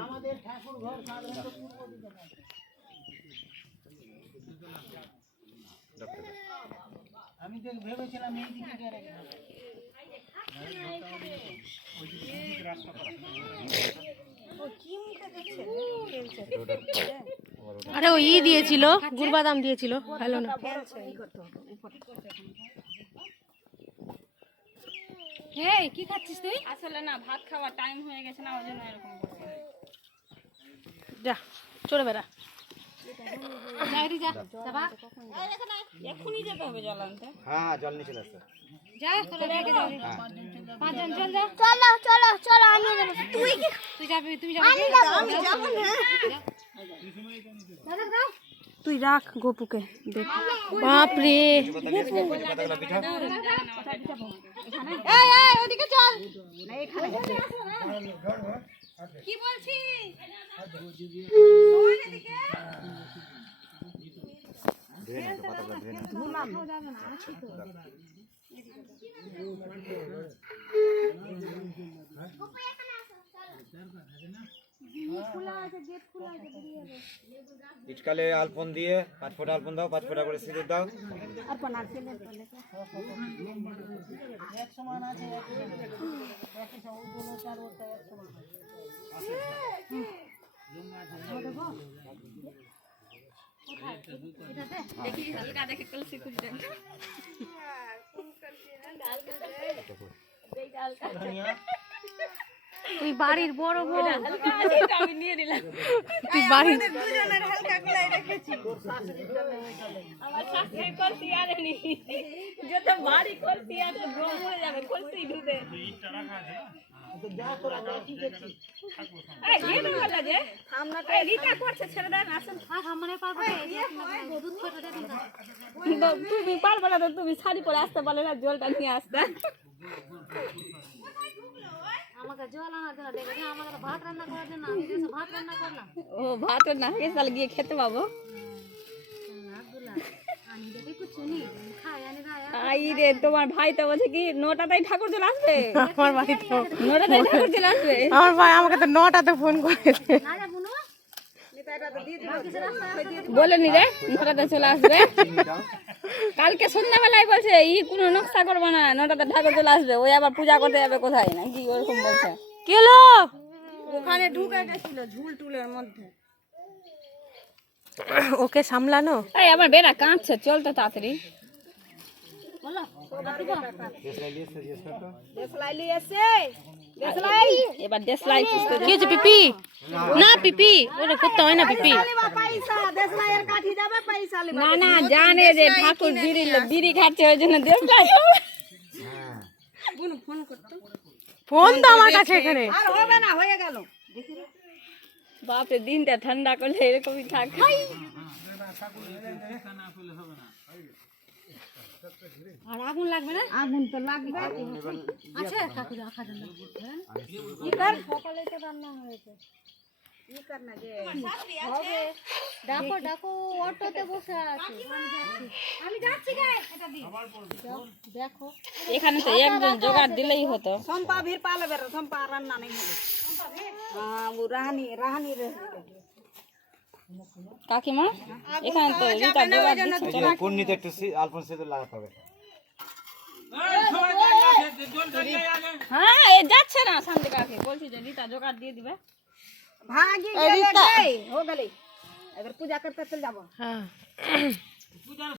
আমাদের ঠাকুর ঘর সাধারণত পূর্ব দিকে থাকে। আমি তো ভেবেছিলাম এই দিকে আরে ওই দিয়েছিল, গুড় বাদাম দিয়েছিল, ভালো না। এই কি খাচ্ছিস তুই? আসলে না ভাত খাওয়ার টাইম হয়ে গেছে না, ওই জন্য এরকম করছি। যা চলে বেড়া, এখনই যেতে হবে জল আনতে। হ্যাঁ জল নিয়ে চলে আসছে। যা তোরা রেখে যাবি। পাঁচজন চল যা। চলো চলো চলো, আমি যাব। তুই কি? তুই যাবি, তুমি যাবে? আমি যাব না। তুই রাখ গোপুকে দেখ। বাপ রে, এই এই ওদিকে চল। কি বলছি? ইটকালে আলপন দিয়ে 5 ফোঁটা আলপন দাও, 5 ফোঁটা করে সিঁদুর দাও। এক সমান আছে, একই সমান দুটো চার ওটা এক সমান দেখি হালকা দেখে কলসি খুঁজে দেন। তুই বাড়ির বড় বউ, আমি নিয়ে নিলাম। তুই বাড়ির দুজনের হালকা গুলাই রেখেছি। আমার শাশুড়ি কলসি আনেনি, যত ভারী কলসি আছে গরম হয়ে যাবে কলসি ঢুকে। এই গেট বলা যে সামনেটা রিটা করছে, ছেড়ে দেন আসেন। সামনে পারবো দুধ ফেটে দে দিন। তুমি পারবে না তো, তুমি শাড়ি পরে আসতে পারলে না, জলটা নিয়ে আসতে। আমাকে জল আনার জন্য দেখে আমাকে ভাত রান্না করার জন্য, আমি এসে ভাত রান্না করলাম। ও ভাত না হয়ে তাহলে গিয়ে খেতে পাবো। আমি দেখে কিছু নেই, খাই আনি খাই। আই রে, তোমার ভাই তো বলছে কি 9টাতেই ঠাকুর চলে আসবে। আমার ভাই তো 9টাতেই ঠাকুর চলে আসবে। আমার ভাই আমাকে তো 9টাতে ফোন করেছে। না যা বুনু, বলেনি রে 9টাতে চলে আসবে। কালকে সন্ধ্যাবেলায় বলছে ই কোনো নকশা করবে না, 9টাতে ঠাকুর চলে আসবে, ওই আবার পূজা করতে যাবে কোথায় নাকি ওরকম বলছে। কি হলো? ওখানে ঢুকে গেছিল ঝুল টুলের মধ্যে। ওকে সামলানো। এই আমার বেড়া কাঁদছে, চলতে তাড়াতাড়ি। দেশলাই লিয়েছে, দেশলাই এবার দেশলাই কি হচ্ছে পিপি? না পিপি ওটা করতে হয় না পিপি। লিবা পয়সা, দেশলাইয়ের কাঠি যাবে পয়সা লিবা। না না জানে যে ঠাকুর বিড়ি খাচ্ছে, ওই জন্য দেশলাই। বুনু ফোন করতো। ফোন তো আমার কাছে এখানে। আর হবে না, হয়ে গেল। বাপরে দিনটা ঠান্ডা করলে এরকমই থাক। আর আগুন লাগবে না? আগুন তো লাগবে। আচ্ছা ঠাকুর রাখার জন্য। ইকার সকালে তো রান্না হয়েছে। ইকার না যে হবে। ডাকো ডাকো, অটোতে বসে আছে। আমি যাচ্ছি গে, এটা দি। দেখো এখানে তো একজন জোগাড় দিলেই হতো। সম্পা ভির পালে বের, সম্পা রান্না नहीं হবে। हां वो राहनी रे। কাকিমা এখানে তো রিটা জোগাড় দিচ্ছে। কোন নিতে একটু আলপন সিঁদুর লাগাতে হবে। হ্যাঁ এ যাচ্ছে না সামনে কাকে, বলছি যে রিটা জোগাড় দিয়ে দিবে। भागी गेले गई, हो गई। अगर पूजा करते चल जाबो। হ্যাঁ